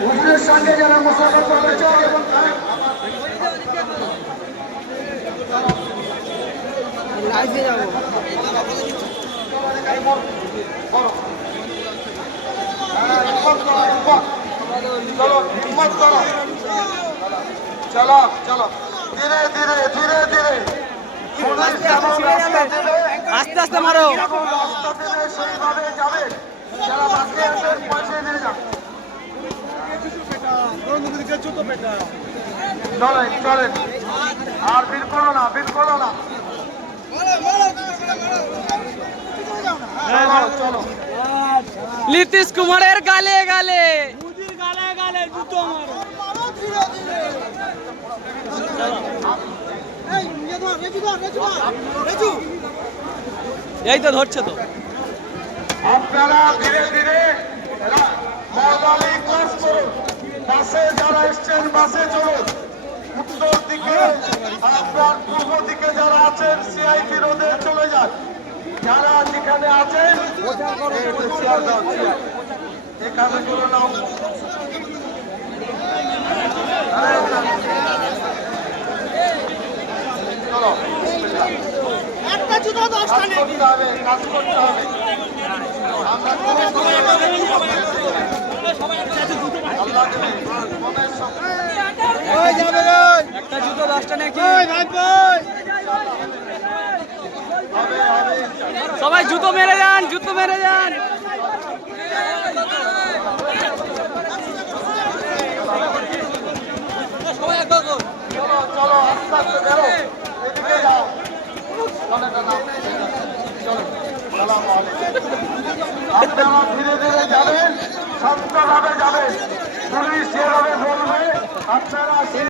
হুজুরের সঙ্গে যারা মুসাফা করেছে এবং লাইফে যাব চলো চলো। চলো ধীরে ধীরে ধীরে ধীরে। আস্তে আস্তে মারো। সেইভাবে যাবে। যারা বাসে আছেন পয়সা দিয়ে যান চলেন চলেন আর বিল করো না বিল করো না চলো চলো নীতিশ কুমারের গালে গালে এই তো ধরছে তো। আপনারা ধীরে ধীরে বাসে যারা এসছেন বাসে চলুন। উত্তর দিকে আপনার পূর্ব দিকে যারা আছেন সিআইটি রোডে চলে যান। যারা যেখানে আছেন। এখানে নাও। আরে, চলো। একটা জুতো দশটা হবে কাজ করতে হবে একটা জুতো দশটা নাকি হবে হবে সবাই জুতো মেরে যান জুতো মেরে যান। চলো চলো আস্তে আস্তে বেরো এদিকে যাও চলে না নাও। চলো সালাম আপনারা ধীরে ধীরে যাবেন শান্তভাবে যাবেন পুলিশ যেভাবে বলবে আপনারা